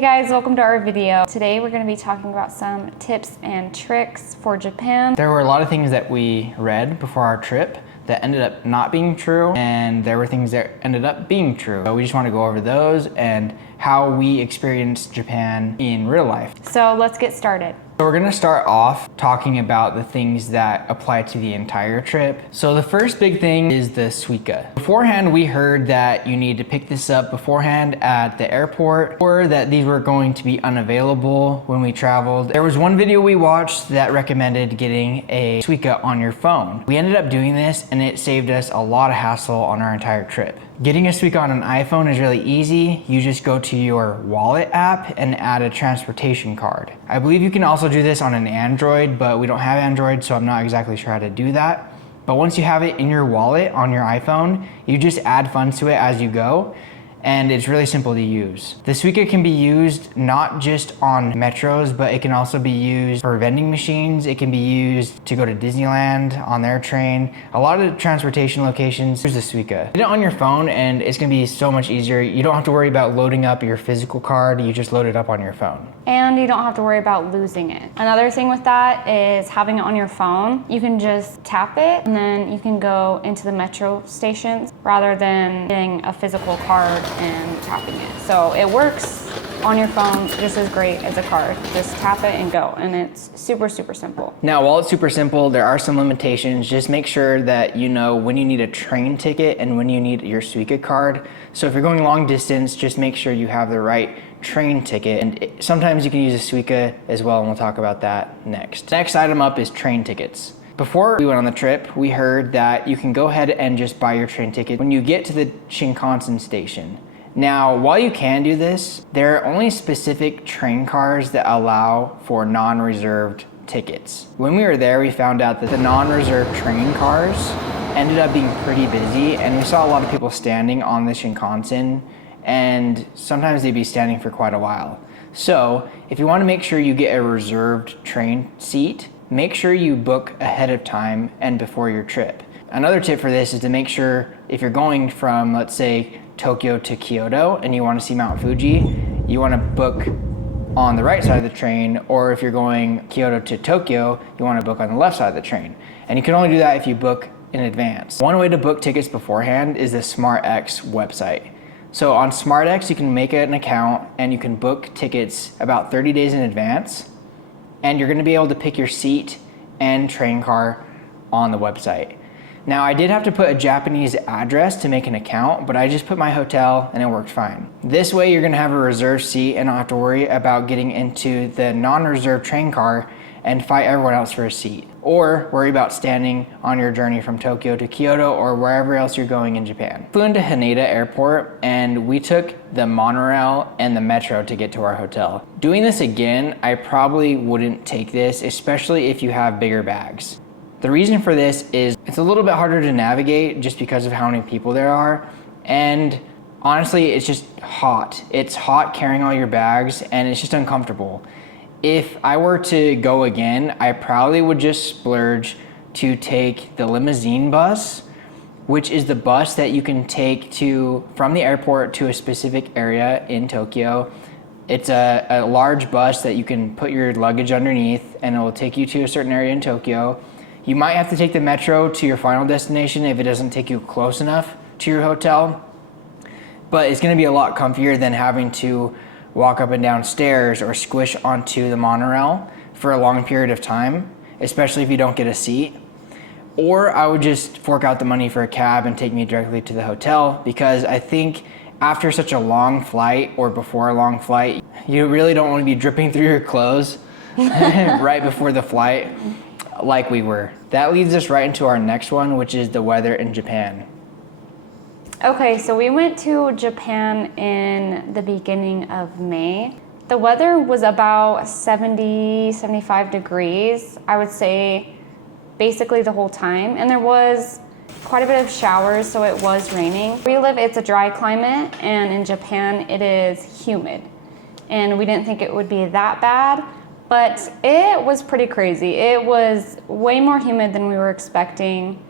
Hey guys, welcome to our video. Today we're going to be talking about some tips and tricks for Japan. There were a lot of things that we read before our trip that ended up not being true, and there were things that ended up being true. So we just want to go over those and how we experienced Japan in real life. So let's get started. So we're gonna start off talking about the things that apply to the entire trip. So the first big thing is the Suica. Beforehand, we heard that you need to pick this up beforehand at the airport, or that these were going to be unavailable when we traveled. There was one video we watched that recommended getting a Suica on your phone. We ended up doing this and it saved us a lot of hassle on our entire trip. Getting a Suica on an iPhone is really easy. You just go to your wallet app and add a transportation card. I believe you can also do this on an Android, but we don't have Android, so I'm not exactly sure how to do that. But once you have it in your wallet on your iPhone, you just add funds to it as you go, and it's really simple to use. The Suica can be used not just on metros, but it can also be used for vending machines. It can be used to go to Disneyland on their train. A lot of transportation locations use the Suica. Get it on your phone and it's gonna be so much easier. You don't have to worry about loading up your physical card. You just load it up on your phone. And you don't have to worry about losing it. Another thing with that is having it on your phone. You can just tap it and then you can go into the metro stations rather than getting a physical card and tapping it. So it works on your phone just as great as a card. Just tap it and go, and it's super, super simple. Now, while it's super simple, there are some limitations. Just make sure that you know when you need a train ticket and when you need your Suica card. So if you're going long distance, just make sure you have the right train ticket. And sometimes you can use a Suica as well, and we'll talk about that next. Next item up is train tickets. Before we went on the trip, we heard that you can go ahead and just buy your train ticket when you get to the Shinkansen station. Now, while you can do this, there are only specific train cars that allow for non-reserved tickets. When we were there, we found out that the non-reserved train cars ended up being pretty busy, and we saw a lot of people standing on the Shinkansen, and sometimes they'd be standing for quite a while. So, if you want to make sure you get a reserved train seat, make sure you book ahead of time and before your trip. Another tip for this is to make sure if you're going from, let's say, Tokyo to Kyoto and you want to see Mount Fuji, you want to book on the right side of the train, or if you're going Kyoto to Tokyo, you want to book on the left side of the train. And you can only do that if you book in advance. One way to book tickets beforehand is the SmartX website. So on SmartX, you can make an account and you can book tickets about 30 days in advance, and you're going to be able to pick your seat and train car on the website. Now, I did have to put a Japanese address to make an account, but I just put my hotel and it worked fine. This way, you're gonna have a reserved seat and not have to worry about getting into the non-reserved train car and fight everyone else for a seat, or worry about standing on your journey from Tokyo to Kyoto or wherever else you're going in Japan. We flew into Haneda airport and we took the monorail and the metro to get to our hotel. Doing this again, I probably wouldn't take this, especially if you have bigger bags. The reason for this is it's a little bit harder to navigate just because of how many people there are, and honestly, it's just hot. It's hot carrying all your bags and it's just uncomfortable. If I were to go again, I probably would just splurge to take the limousine bus, which is the bus that you can take from the airport to a specific area in Tokyo. It's a large bus that you can put your luggage underneath and it will take you to a certain area in Tokyo. You might have to take the metro to your final destination if it doesn't take you close enough to your hotel, but it's gonna be a lot comfier than having to walk up and down stairs or squish onto the monorail for a long period of time, especially if you don't get a seat. Or I would just fork out the money for a cab and take me directly to the hotel, because I think after such a long flight or before a long flight, you really don't want to be dripping through your clothes right before the flight like we were. That leads us right into our next one, which is the weather in Japan. Okay, so we went to Japan in the beginning of May. The weather was about 70, 75 degrees, I would say, basically the whole time. And there was quite a bit of showers, so it was raining. It's a dry climate, and in Japan it is humid. And we didn't think it would be that bad, but it was pretty crazy. It was way more humid than we were expecting,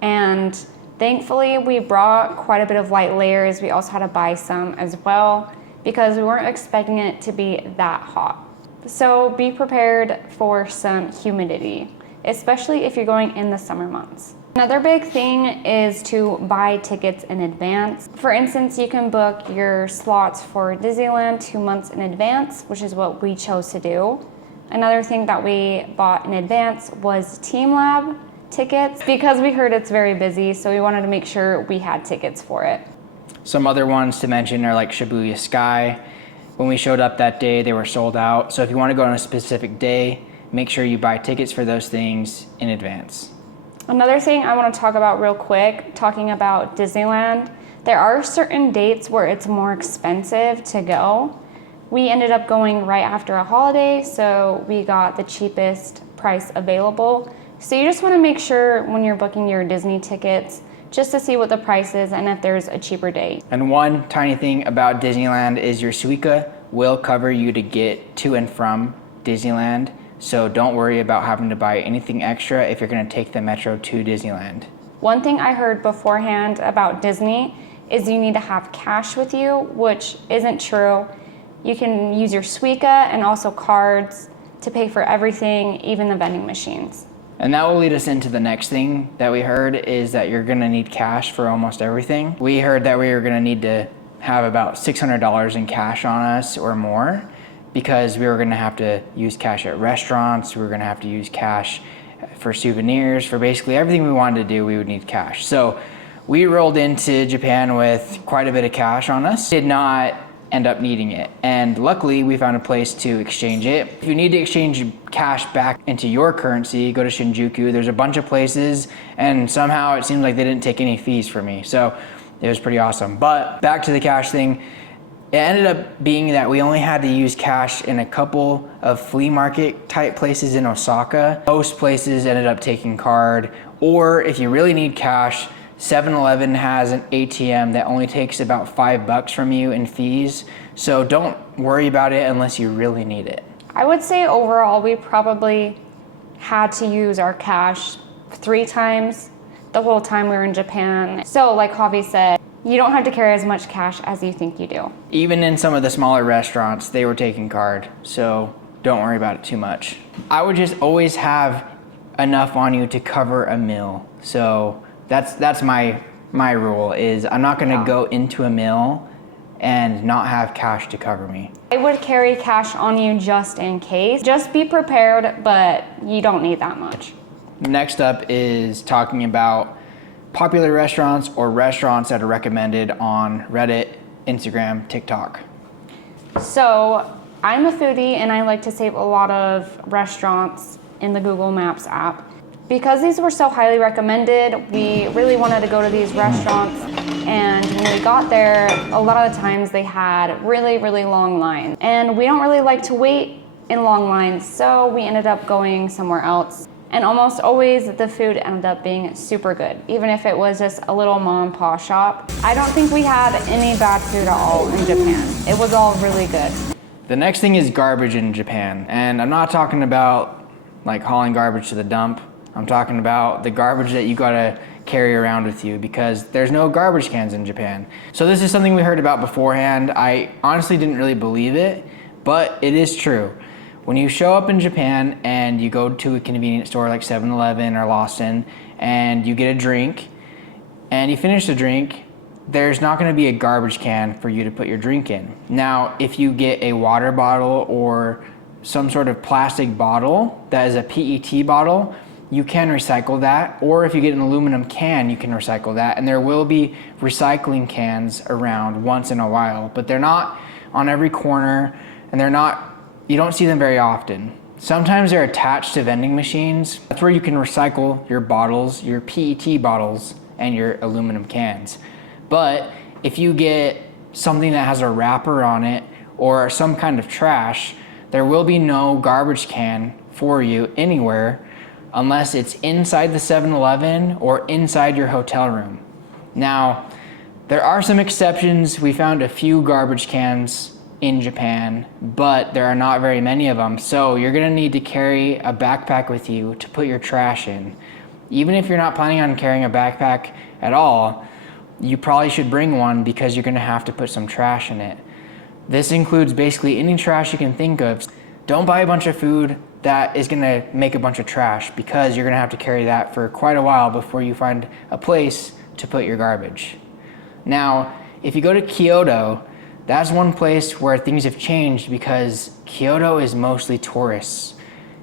and thankfully we brought quite a bit of light layers. We also had to buy some as well, because we weren't expecting it to be that hot. So be prepared for some humidity, especially if you're going in the summer months. Another big thing is to buy tickets in advance. For instance, you can book your slots for Disneyland 2 months in advance, which is what we chose to do. Another thing that we bought in advance was Team Lab tickets because we heard it's very busy, so we wanted to make sure we had tickets for it. Some other ones to mention are like Shibuya Sky. When we showed up that day, they were sold out. So if you want to go on a specific day, make sure you buy tickets for those things in advance. Another thing I want to talk about real quick, talking about Disneyland, there are certain dates where it's more expensive to go. We ended up going right after a holiday, so we got the cheapest price available. So you just want to make sure when you're booking your Disney tickets, just to see what the price is and if there's a cheaper date. And one tiny thing about Disneyland is your Suica will cover you to get to and from Disneyland. So don't worry about having to buy anything extra if you're going to take the Metro to Disneyland. One thing I heard beforehand about Disney is you need to have cash with you, which isn't true. You can use your Suica and also cards to pay for everything, even the vending machines. And that will lead us into the next thing that we heard is that you're going to need cash for almost everything. We heard that we were going to need to have about $600 in cash on us or more, because we were going to have to use cash at restaurants, we were going to have to use cash for souvenirs, for basically everything we wanted to do, we would need cash. So we rolled into Japan with quite a bit of cash on us, did not end up needing it. And luckily we found a place to exchange it. If you need to exchange cash back into your currency, go to Shinjuku. There's a bunch of places, and somehow it seemed like they didn't take any fees for me. So it was pretty awesome. But back to the cash thing. It ended up being that we only had to use cash in a couple of flea market type places in Osaka. Most places ended up taking card, or if you really need cash, 7-Eleven has an ATM that only takes about $5 from you in fees. So don't worry about it unless you really need it. I would say overall we probably had to use our cash 3 times the whole time we were in Japan. So like Javi said, you don't have to carry as much cash as you think you do. Even in some of the smaller restaurants, they were taking card, so don't worry about it too much. I would just always have enough on you to cover a meal. So that's my rule is I'm not gonna go into a meal and not have cash to cover me. I would carry cash on you just in case. Just be prepared, but you don't need that much. Next up is talking about popular restaurants or restaurants that are recommended on Reddit, Instagram, TikTok. So I'm a foodie and I like to save a lot of restaurants in the Google Maps app. Because these were so highly recommended, we really wanted to go to these restaurants, and when we got there, a lot of the times they had really, really long lines. And we don't really like to wait in long lines, so we ended up going somewhere else. And almost always the food ended up being super good, even if it was just a little mom and pop shop. I don't think we had any bad food at all in Japan. It was all really good. The next thing is garbage in Japan. And I'm not talking about like hauling garbage to the dump. I'm talking about the garbage that you gotta carry around with you, because there's no garbage cans in Japan. So this is something we heard about beforehand. I honestly didn't really believe it, but it is true. When you show up in Japan and you go to a convenience store like 7-Eleven or Lawson and you get a drink and you finish the drink, there's not gonna be a garbage can for you to put your drink in. Now, if you get a water bottle or some sort of plastic bottle that is a PET bottle, you can recycle that. Or if you get an aluminum can, you can recycle that. And there will be recycling cans around once in a while, but they're not on every corner, and you don't see them very often. Sometimes they're attached to vending machines. That's where you can recycle your bottles, your PET bottles, and your aluminum cans. But if you get something that has a wrapper on it or some kind of trash, there will be no garbage can for you anywhere unless it's inside the 7-Eleven or inside your hotel room. Now, there are some exceptions. We found a few garbage cans in Japan, but there are not very many of them. So you're gonna need to carry a backpack with you to put your trash in. Even if you're not planning on carrying a backpack at all, you probably should bring one because you're gonna have to put some trash in it. This includes basically any trash you can think of. Don't buy a bunch of food that is gonna make a bunch of trash, because you're gonna have to carry that for quite a while before you find a place to put your garbage. Now, if you go to Kyoto, that's one place where things have changed, because Kyoto is mostly tourists.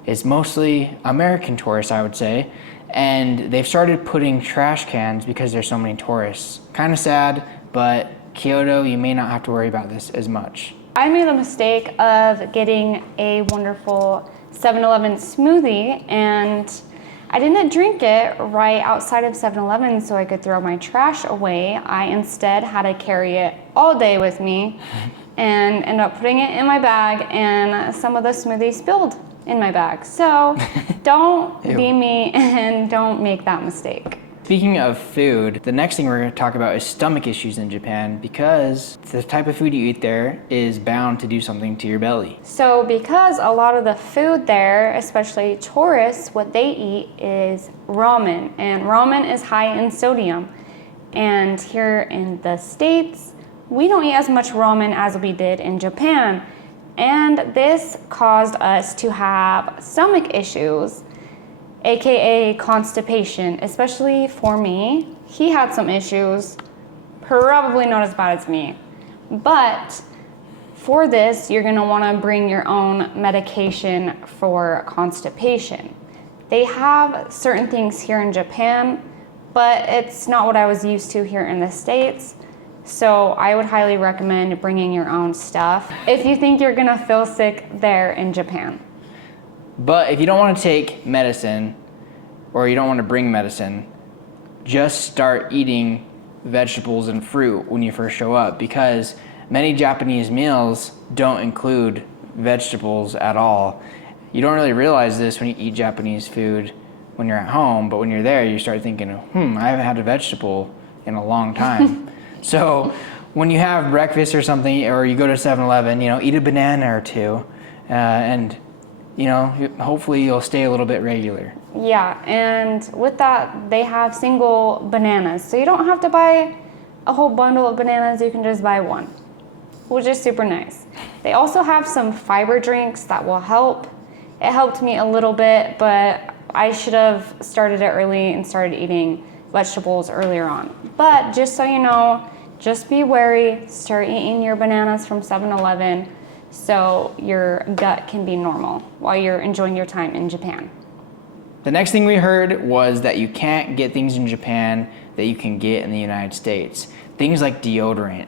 It's mostly American tourists, I would say, and they've started putting trash cans because there's so many tourists. Kind of sad, but Kyoto, you may not have to worry about this as much. I made the mistake of getting a wonderful 7-Eleven smoothie, and I didn't drink it right outside of 7-Eleven so I could throw my trash away. I instead had to carry it all day with me and end up putting it in my bag, and some of the smoothie spilled in my bag. So don't be me and don't make that mistake. Speaking of food, the next thing we're going to talk about is stomach issues in Japan, because the type of food you eat there is bound to do something to your belly. So because a lot of the food there, especially tourists, what they eat is ramen, and ramen is high in sodium. And here in the States, we don't eat as much ramen as we did in Japan. And this caused us to have stomach issues, aka constipation, especially for me. He had some issues, probably not as bad as me. But for this, you're gonna wanna bring your own medication for constipation. They have certain things here in Japan, but it's not what I was used to here in the States. So I would highly recommend bringing your own stuff if you think you're gonna feel sick there in Japan. But if you don't want to take medicine, or you don't want to bring medicine, just start eating vegetables and fruit when you first show up, because many Japanese meals don't include vegetables at all. You don't really realize this when you eat Japanese food when you're at home, but when you're there, you start thinking, I haven't had a vegetable in a long time. So when you have breakfast or something, or you go to 7-Eleven, eat a banana or two, and hopefully you'll stay a little bit regular. Yeah, and with that, they have single bananas. So you don't have to buy a whole bundle of bananas, you can just buy one, which is super nice. They also have some fiber drinks that will help. It helped me a little bit, but I should have started it early and started eating vegetables earlier on. But just so you know, just be wary, start eating your bananas from 7-Eleven so your gut can be normal while you're enjoying your time in Japan. The next thing we heard was that you can't get things in Japan that you can get in the United States. Things like deodorant.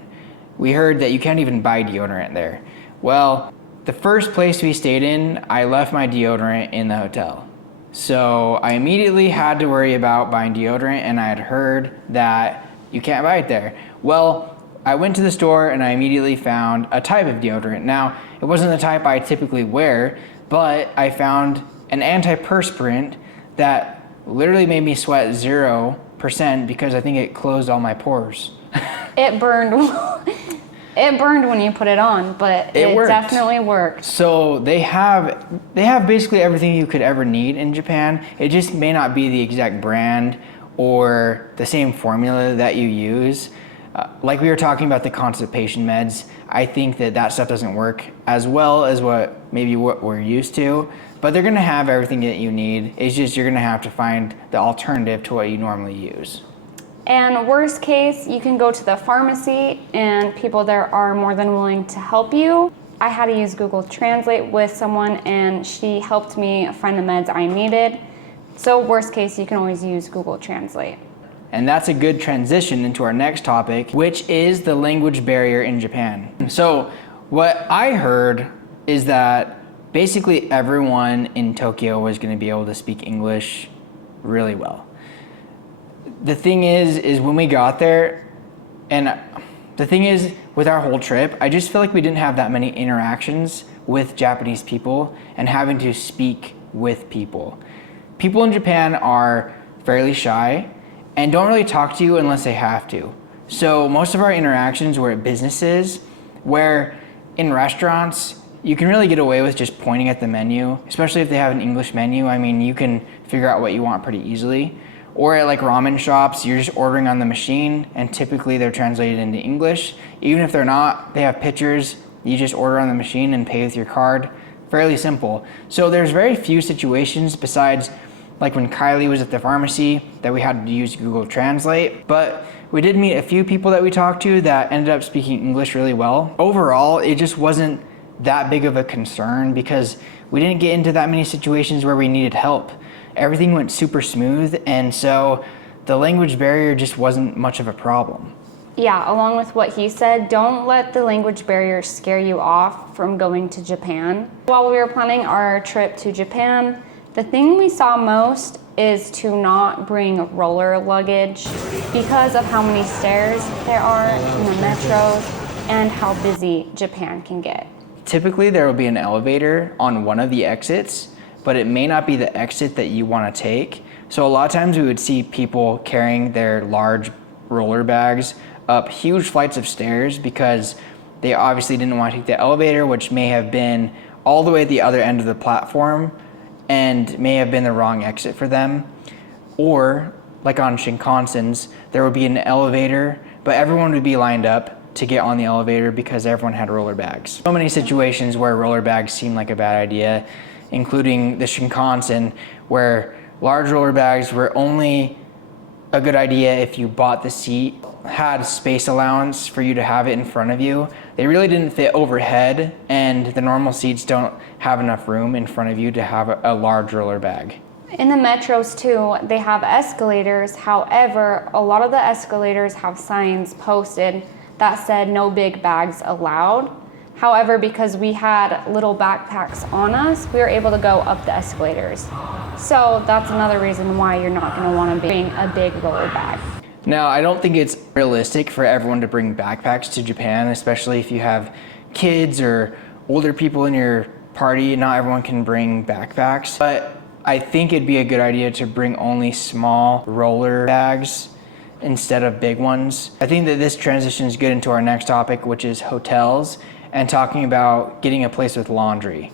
We heard that you can't even buy deodorant there. Well, the first place we stayed in, I left my deodorant in the hotel. So I immediately had to worry about buying deodorant, and I had heard that you can't buy it there. Well, I went to the store and I immediately found a type of deodorant. Now, it wasn't the type I typically wear, but I found an antiperspirant that literally made me sweat 0% because I think it closed all my pores. It burned. It burned when you put it on, but it definitely worked. So they have basically everything you could ever need in Japan. It just may not be the exact brand or the same formula that you use. Like we were talking about the constipation meds, I think that stuff doesn't work as well as what we're used to, but they're gonna have everything that you need. It's just you're gonna have to find the alternative to what you normally use. And worst case, you can go to the pharmacy and people there are more than willing to help you. I had to use Google Translate with someone and she helped me find the meds I needed. So worst case, you can always use Google Translate. And that's a good transition into our next topic, which is the language barrier in Japan. So what I heard is that basically everyone in Tokyo was going to be able to speak English really well. The thing is when we got there, and the thing is with our whole trip, I just feel like we didn't have that many interactions with Japanese people and having to speak with people. People in Japan are fairly shy and don't really talk to you unless they have to. So most of our interactions were at businesses, where in restaurants, you can really get away with just pointing at the menu, especially if they have an English menu. I mean, you can figure out what you want pretty easily. Or at like ramen shops, you're just ordering on the machine and typically they're translated into English. Even if they're not, they have pictures You just order on the machine and pay with your card. Fairly simple. So there's very few situations besides like when Kylie was at the pharmacy that we had to use Google Translate, but we did meet a few people that we talked to that ended up speaking English really well. Overall, it just wasn't that big of a concern because we didn't get into that many situations where we needed help. Everything went super smooth, and so the language barrier just wasn't much of a problem. Yeah, along with what he said, don't let the language barrier scare you off from going to Japan. While we were planning our trip to Japan, the thing we saw most is to not bring roller luggage because of how many stairs there are in the metros and how busy Japan can get. Typically there will be an elevator on one of the exits, but it may not be the exit that you want to take. So a lot of times we would see people carrying their large roller bags up huge flights of stairs because they obviously didn't want to take the elevator, which may have been all the way at the other end of the platform and may have been the wrong exit for them. Or like on Shinkansens, there would be an elevator, but everyone would be lined up to get on the elevator because everyone had roller bags. So many situations where roller bags seem like a bad idea, including the Shinkansen, where large roller bags were only a good idea if you bought the seat, had space allowance for you to have it in front of you. They really didn't fit overhead, and the normal seats don't have enough room in front of you to have a large roller bag. In the metros too, they have escalators. However, a lot of the escalators have signs posted that said no big bags allowed. However, because we had little backpacks on us, we were able to go up the escalators. So that's another reason why you're not going to want to bring a big roller bag. Now, I don't think it's realistic for everyone to bring backpacks to Japan, especially if you have kids or older people in your party. Not everyone can bring backpacks, but I think it'd be a good idea to bring only small roller bags instead of big ones. I think that this transitions good into our next topic, which is hotels, and talking about getting a place with laundry.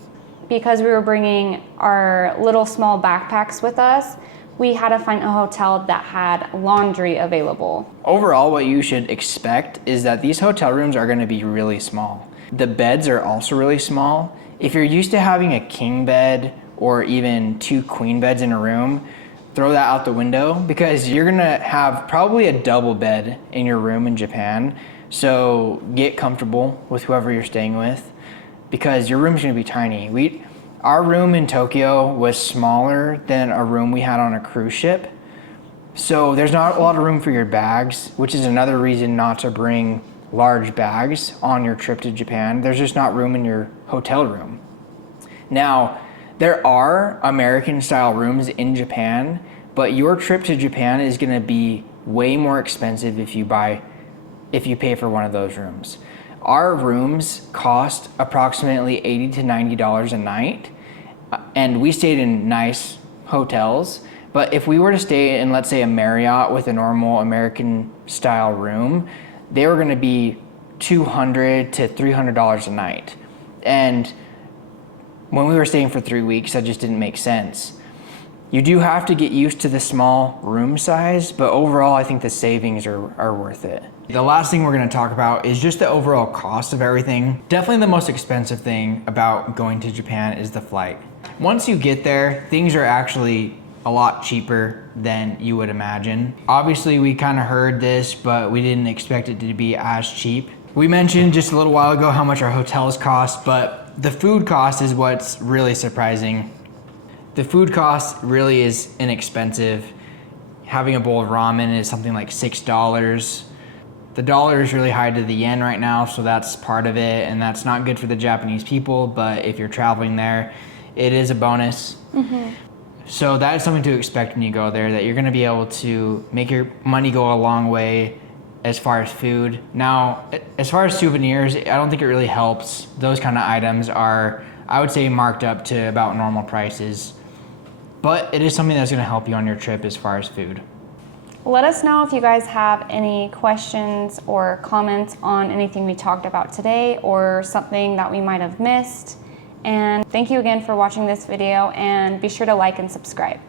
Because we were bringing our little small backpacks with us, we had to find a hotel that had laundry available. Overall, what you should expect is that these hotel rooms are going to be really small. The beds are also really small. If you're used to having a king bed or even 2 queen beds in a room, throw that out the window because you're going to have probably a double bed in your room in Japan. So get comfortable with whoever you're staying with because your room's going to be tiny. Our room in Tokyo was smaller than a room we had on a cruise ship. So there's not a lot of room for your bags, which is another reason not to bring large bags on your trip to Japan. There's just not room in your hotel room. Now, there are American style rooms in Japan, but your trip to Japan is going to be way more expensive if you pay for one of those rooms. Our rooms cost approximately $80 to $90 a night, and we stayed in nice hotels. But if we were to stay in, let's say, a Marriott with a normal American style room, they were going to be $200 to $300 a night. And when we were staying for 3 weeks, that just didn't make sense. You do have to get used to the small room size, but overall, I think the savings are worth it. The last thing we're going to talk about is just the overall cost of everything. Definitely the most expensive thing about going to Japan is the flight. Once you get there, things are actually a lot cheaper than you would imagine. Obviously, we kind of heard this, but we didn't expect it to be as cheap. We mentioned just a little while ago how much our hotels cost, but the food cost is what's really surprising. The food cost really is inexpensive. Having a bowl of ramen is something like $6. The dollar is really high to the yen right now, so that's part of it, and that's not good for the Japanese people, but if you're traveling there, it is a bonus. Mm-hmm. So that is something to expect when you go there, that you're going to be able to make your money go a long way as far as food. Now, as far as souvenirs, I don't think it really helps. Those kind of items are, I would say, marked up to about normal prices. But it is something that's going to help you on your trip as far as food. Let us know if you guys have any questions or comments on anything we talked about today or something that we might have missed. And thank you again for watching this video, and be sure to like and subscribe.